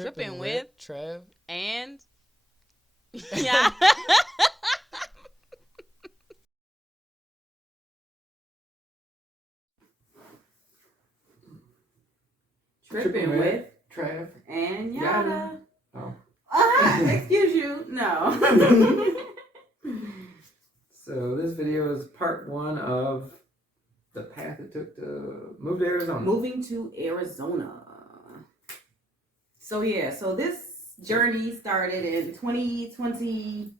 Tripping with Trev and yeah. Tripping with Trev and Yada. Oh. Excuse you. No. So this video is part 1 of the path it took to move to Arizona. Moving to Arizona. So this journey started in 2019.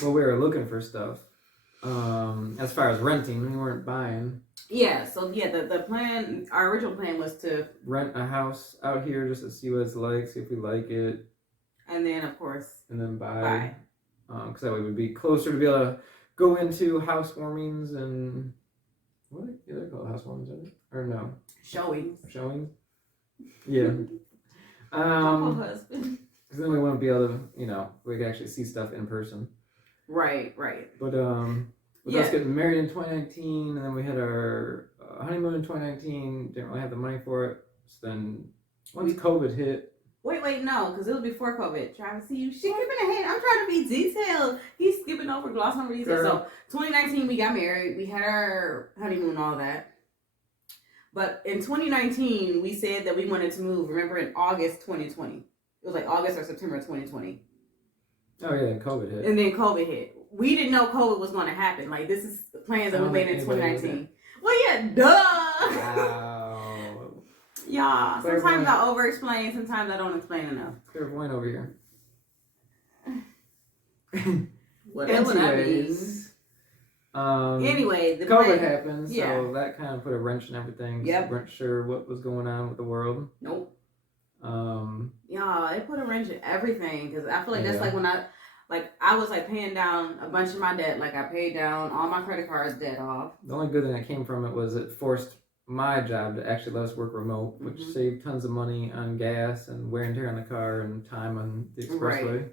Well, we were looking for stuff. As far as renting, we weren't buying. Yeah, so the plan, our original plan was to rent a house out here just to see what it's like, see if we like it. And then, of course, and then buy. Because that way we'd be closer to be able to go into housewarmings and what are they called? Housewarmings, are they? Or no? Showings. Yeah. Husband. Because then we wouldn't be able to, we could actually see stuff in person. Right. But with us getting married in 2019, and then we had our honeymoon in 2019, didn't really have the money for it. So then once COVID hit. Wait, no, because it was before COVID. Travis, see you skipping ahead. I'm trying to be detailed. He's skipping over, glossing over details. So 2019, we got married. We had our honeymoon, all that. But in 2019, we said that we wanted to move. Remember, in August 2020. It was like August or September 2020. Oh, yeah, and COVID hit. And then COVID hit. We didn't know COVID was going to happen. Like, this is the plans that we made in 2019. Well, yeah, duh. Wow. Yeah, sometimes I over-explain, sometimes I don't explain enough. Clairvoyant over here. Whatever that means. Anyway, the COVID happened, so yeah. that kind of put a wrench in everything. Yep. We weren't sure what was going on with the world. Nope. Yeah, it put a wrench in everything, because I feel like that's like when I was like paying down a bunch of my debt. Like I paid down all my credit cards debt off. The only good thing that came from it was it forced my job to actually let us work remote, which saved tons of money on gas and wear and tear on the car and time on the expressway. Right.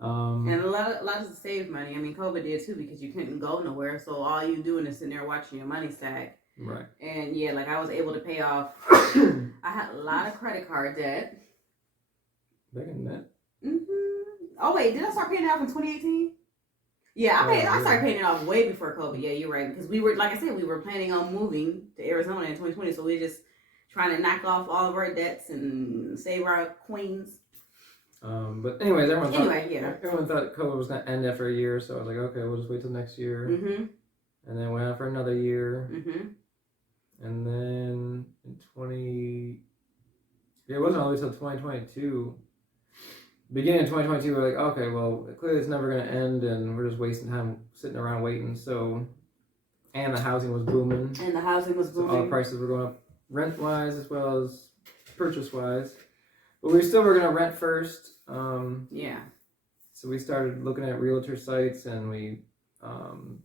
And a lot of saved money. I mean, COVID did too, because you couldn't go nowhere, so all you doing is sitting there watching your money stack. Right. And yeah, like I was able to pay off. I had a lot of credit card debt. Back in that. Oh wait, did I start paying it off in 2018? Yeah, I started paying it off way before COVID. Yeah, you're right. Because we were, like I said, we were planning on moving to Arizona in 2020. So we were just trying to knock off all of our debts and save our queens. But anyways, everyone thought COVID was going to end after a year. So I was like, okay, we'll just wait till next year. And then went on for another year. And then in it wasn't all the way till 2022. Beginning of 2022, we're like, okay, well, clearly it's never going to end, and we're just wasting time sitting around waiting. So, and the housing was booming. So all the prices were going up rent-wise as well as purchase-wise. But we still were going to rent first. So we started looking at realtor sites, and we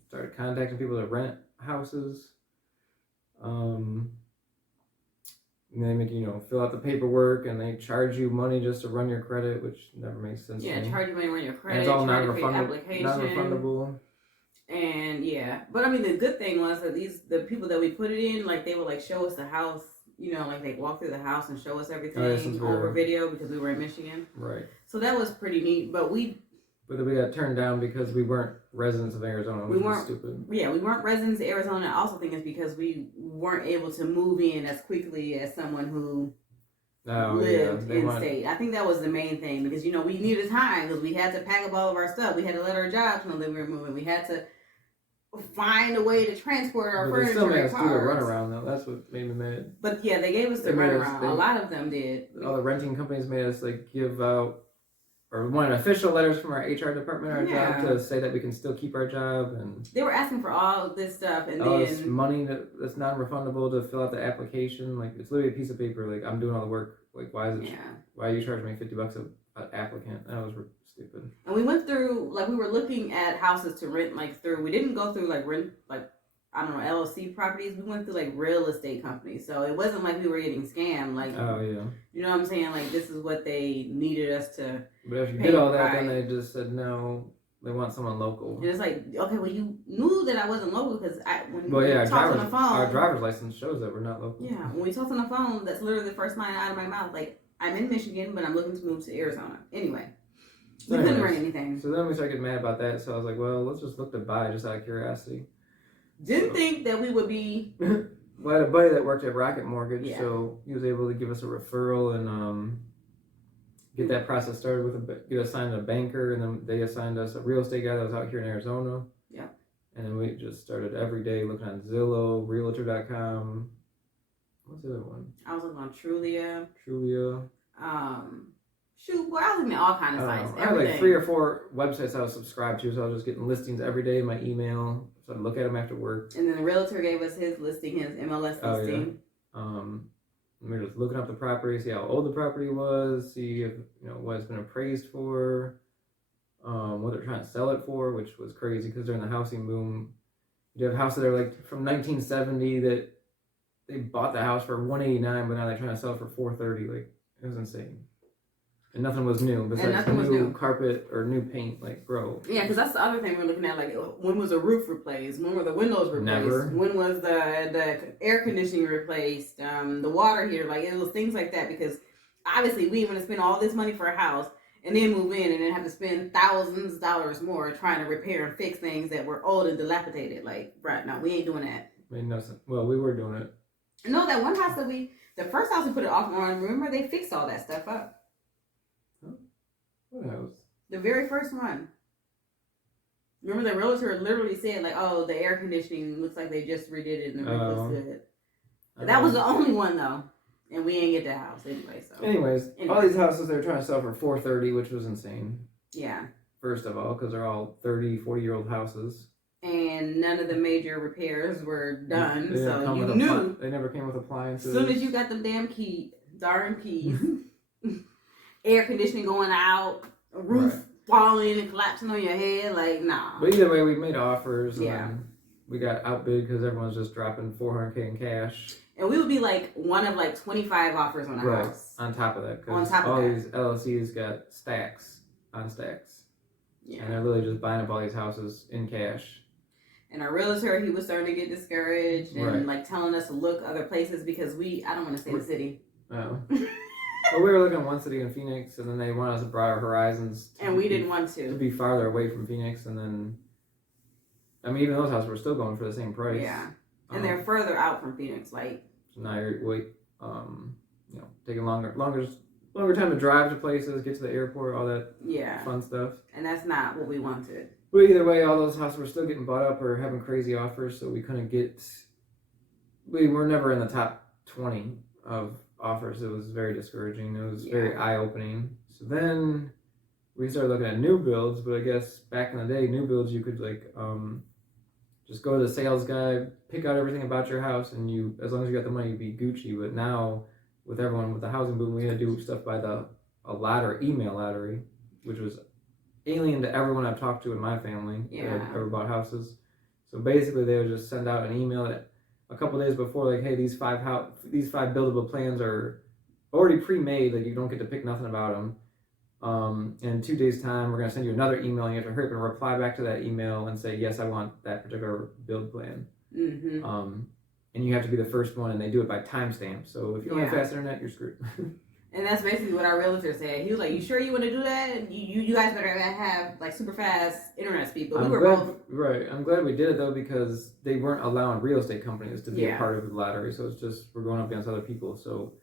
started contacting people to rent houses. And they make you fill out the paperwork, and they charge you money just to run your credit, which never makes sense. Yeah, charge you money to run your credit. And it's all non-refundable. And but I mean, the good thing was that the people that we put it in, like they would like show us the house. Like they walk through the house and show us everything over video because we were in Michigan. Right. So that was pretty neat. But then we got turned down because we weren't residents of Arizona. We weren't stupid. Yeah, we weren't residents of Arizona. I also think it's because we weren't able to move in as quickly as someone who lived in state. I think that was the main thing because we needed time because we had to pack up all of our stuff. We had to let our jobs know that we were moving. We had to find a way to transport our furniture. They still made us do a runaround though. That's what made me mad. But yeah, they gave us the runaround. A lot of them did. All the renting companies made us give out. Or wanted official letters from our HR department, our job, to say that we can still keep our job, and they were asking for all this stuff, and all this money that's non-refundable to fill out the application. Like it's literally a piece of paper. Like I'm doing all the work. Like why is it? Why are you charging me $50 an applicant? That was stupid. And we went through we were looking at houses to rent through. We didn't go through rent I don't know, LLC properties. We went through real estate companies. So it wasn't like we were getting scammed. You know what I'm saying? This is what they needed us to. But if you did all that, then they just said no. they want someone local. And it's like, okay, well, you knew that I wasn't local because when Well, yeah, we talked on the phone, our driver's license shows that we're not local. Yeah, when we talked on the phone, that's literally the first line out of my mouth. Like, I'm in Michigan, but I'm looking to move to Arizona. Anyway, we couldn't rent anything. So then we started getting mad about that. So I was like, well, let's just look to buy just out of curiosity. Didn't think that we would be. Well, I had a buddy that worked at Rocket Mortgage, so he was able to give us a referral and get that process started with get assigned a banker, and then they assigned us a real estate guy that was out here in Arizona. Yeah. And then we just started every day looking on Zillow, Realtor.com. What's the other one? I was looking on Trulia. Shoot, well, I was looking at all kinds of sites. I had like 3 or 4 websites I was subscribed to, so I was just getting listings every day in my email. So I'd look at them after work. And then the realtor gave us his listing, his MLS listing. We were just looking up the property, see how old the property was, see if what it's been appraised for, what they're trying to sell it for, which was crazy because during the housing boom, you have houses that are like from 1970 that they bought the house for $189, but now they're trying to sell it for $430. Like, it was insane. And nothing was new besides new carpet or new paint, like, bro. Yeah, because that's the other thing we're looking at. Like, when was the roof replaced? When were the windows replaced? Never. When was the air conditioning replaced? The water heater, like, it was things like that. Because obviously we didn't want to spend all this money for a house and then move in and then have to spend thousands of dollars more trying to repair and fix things that were old and dilapidated. Like, right, no, we ain't doing that. Made no sense. Well, we were doing it. No, that one house the first house we put it off on, remember they fixed all that stuff up. What house? The very first one. Remember the realtor literally said, like, oh, the air conditioning looks like they just redid it and the roof looks good. But that was the only one, though. And we ain't get the house anyway. So. Anyways, all these houses they were trying to sell for $430, which was insane. Yeah. First of all, because they're all 30, 40-year-old houses. And none of the major repairs were done. So you knew. They never came with appliances. As soon as you got them darn keys. Air conditioning going out, a roof falling and collapsing on your head, like, nah. But either way, we made offers. And we got outbid because everyone's just dropping $400K in cash. And we would be like one of like 25 offers on a house. On top of that, because all these LLCs got stacks on stacks. Yeah. And they're literally just buying up all these houses in cash. And our realtor, he was starting to get discouraged and like telling us to look other places because I don't want to say the city. Oh. But we were looking at one city in Phoenix, and then they wanted us to broaden our horizons. And we didn't want to. To be farther away from Phoenix, and then, I mean, even those houses were still going for the same price. Yeah. And they're further out from Phoenix, like. So now you're taking longer time to drive to places, get to the airport, all that fun stuff. And that's not what we wanted. But either way, all those houses were still getting bought up or having crazy offers, so we were never in the top 20 of offers. It was very discouraging. It was very eye-opening. So then we started looking at new builds, but I guess back in the day, new builds, you could just go to the sales guy, pick out everything about your house, and as long as you got the money, you'd be Gucci. But now, with everyone with the housing boom, we had to do stuff by a email lottery, which was alien to everyone I've talked to in my family that ever bought houses. So basically, they would just send out an email a couple days before, like, hey, these five buildable plans are already pre-made. Like, you don't get to pick nothing about them. In 2 days' time, we're going to send you another email, and you have to hurry up and reply back to that email and say, yes, I want that particular build plan. Mm-hmm. And you have to be the first one, and they do it by timestamp. So if you don't have fast internet, you're screwed. And that's basically what our realtor said. He was like, you sure you want to do that? You guys better have like super fast internet speed. But I'm glad we did it though, because they weren't allowing real estate companies to be a part of the lottery. So it's just, we're going up against other people. So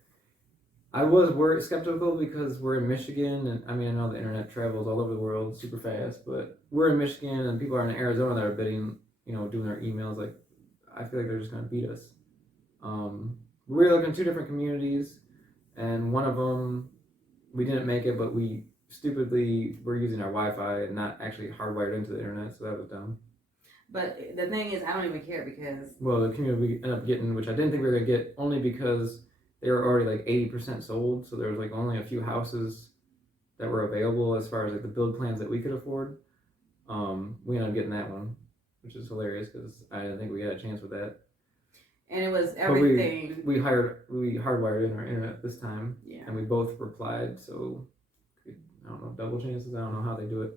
I was skeptical because we're in Michigan, and I mean, I know the internet travels all over the world super fast, but we're in Michigan and people are in Arizona that are bidding, doing their emails. Like, I feel like they're just going to beat us. We're looking at 2 different communities. And one of them, we didn't make it, but we stupidly were using our Wi-Fi and not actually hardwired into the internet, so that was dumb. But the thing is, I don't even care because... Well, the community we ended up getting, which I didn't think we were going to get, only because they were already like 80% sold, so there was like only a few houses that were available as far as like the build plans that we could afford. We ended up getting that one, which is hilarious because I didn't think we had a chance with that. And it was everything. But we hardwired in our internet this time. Yeah. And we both replied, so I don't know, double chances. I don't know how they do it.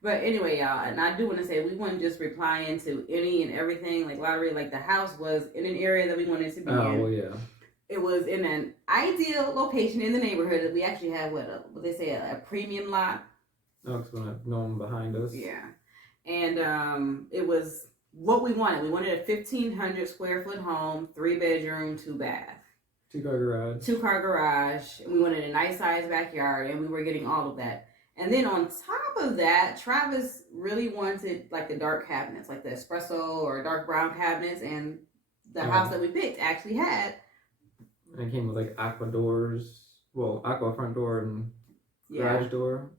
But anyway, y'all, and I do want to say we weren't just replying to any and everything like lottery. Like the house was in an area that we wanted to be in. Oh, well, yeah. It was in an ideal location in the neighborhood. We actually have what they say a premium lot. Oh, because we have no one behind us. Yeah, and it was what we wanted. We wanted a 1,500 square foot home, 3-bedroom, 2-bath. 2-car garage. 2-car garage. And we wanted a nice sized backyard, and we were getting all of that. And then on top of that, Travis really wanted like the dark cabinets, like the espresso or dark brown cabinets, and the house that we picked actually had. And it came with like aqua doors, aqua front door and garage door.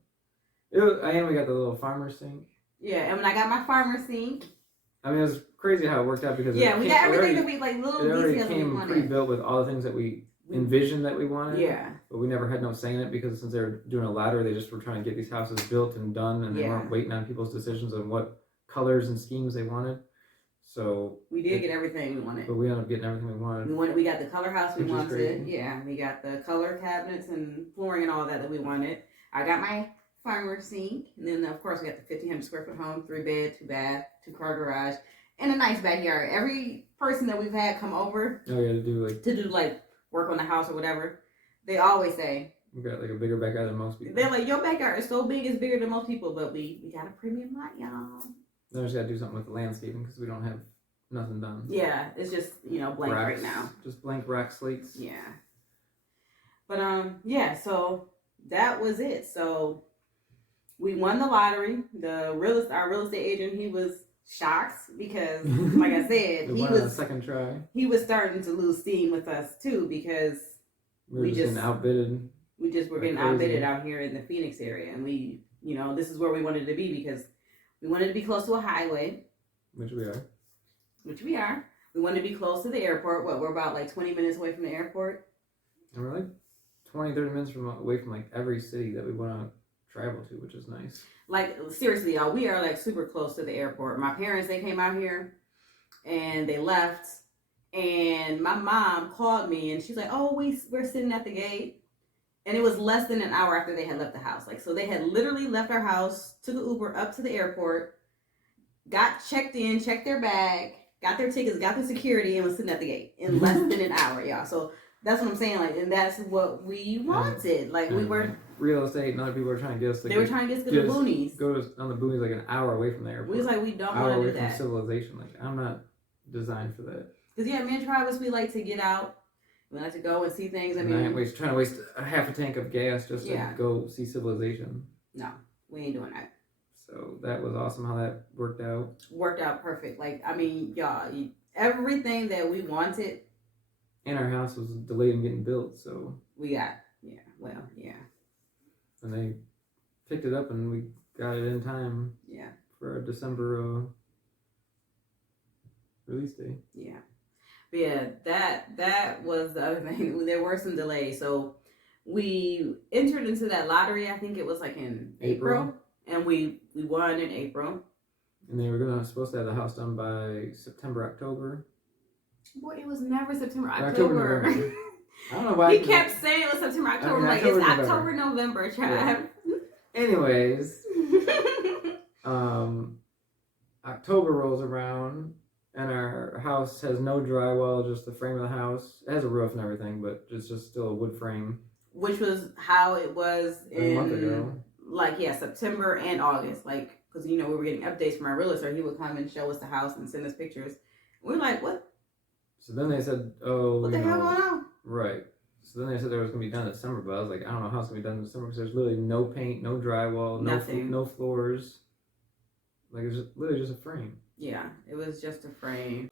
And we got the little farmer sink. Yeah, and when I got my farmer sink. I mean, it was crazy how it worked out because we got everything that we like little details. It already came pre-built with all the things that we envisioned that we wanted. Yeah. But we never had no say in it because since they were doing a ladder, they just were trying to get these houses built and done, and they weren't waiting on people's decisions on what colors and schemes they wanted. So we did get everything we wanted. But we ended up getting everything we wanted. We got the color house we wanted. Yeah, we got the color cabinets and flooring and all that we wanted. I got my farmer sink, and then of course we got the 1,500 square foot home, 3-bed, 2-bath, 2-car garage, and a nice backyard. Every person that we've had come over to do like work on the house or whatever, they always say we got like a bigger backyard than most people. They're like, your backyard is so big, it's bigger than most people, but we got a premium lot, y'all. Then we just got to do something with the landscaping because we don't have nothing done. Yeah, it's just blank right now. Just blank rack slates. Yeah. But so that was it. So we won the lottery. Our real estate agent, he was shocked because, like I said, he was on a second try. He was starting to lose steam with us too because we just getting outbidded. We just were getting outbidded out here in the Phoenix area, and we, this is where we wanted to be because we wanted to be close to a highway, which we are. We wanted to be close to the airport. We're about like 20 minutes away from the airport. And we're like 20, 30 minutes away from like every city that we want to travel to, which is nice. Like, seriously, y'all, we are like super close to the airport. My parents, they came out here and they left, and my mom called me and she's like, oh, we're sitting at the gate. And it was less than an hour after they had left the house. Like, so they had literally left our house, took an Uber up to the airport, got checked in, checked their bag, got their tickets, got their security, and was sitting at the gate in less than an hour, y'all. So that's what I'm saying, like, and that's what we wanted. Like, we were real estate, and other people were trying to get us. They were trying to get us to the boonies. Go on the boonies like an hour away from the airport. We was like, we don't want to do that. Hour away from civilization. Like, I'm not designed for that. Because me and Travis, we like to get out. We like to go and see things. I mean, trying to waste a half a tank of gas just to go see civilization. No, we ain't doing that. So that was awesome how that worked out. Worked out perfect. Like, I mean, y'all, everything that we wanted. And our house was delayed in getting built, so. We got, And they picked it up and we got it in time. Yeah. For a December release day. Yeah. But yeah, that was the other thing. There were some delays. So we entered into that lottery, I think it was like in April. And we won in April. And they were supposed to have the house done by September, October. Boy, it was never September, October. I don't know why. He kept saying it was September, October. It's October, November, Trav. Yeah. Anyways, October rolls around. And our house has no drywall, just the frame of the house. It has a roof and everything, but it's just still a wood frame. Which was how it was a month ago. September and August. Because, we were getting updates from our realtor. He would come and show us the house and send us pictures. We were like, what? So then they said, what the hell going on? Right. So then they said it was going to be done in December, but I was like, I don't know how it's going to be done in December because there's literally no paint, no drywall, no floors. Like, it's literally just a frame. Yeah, it was just a frame.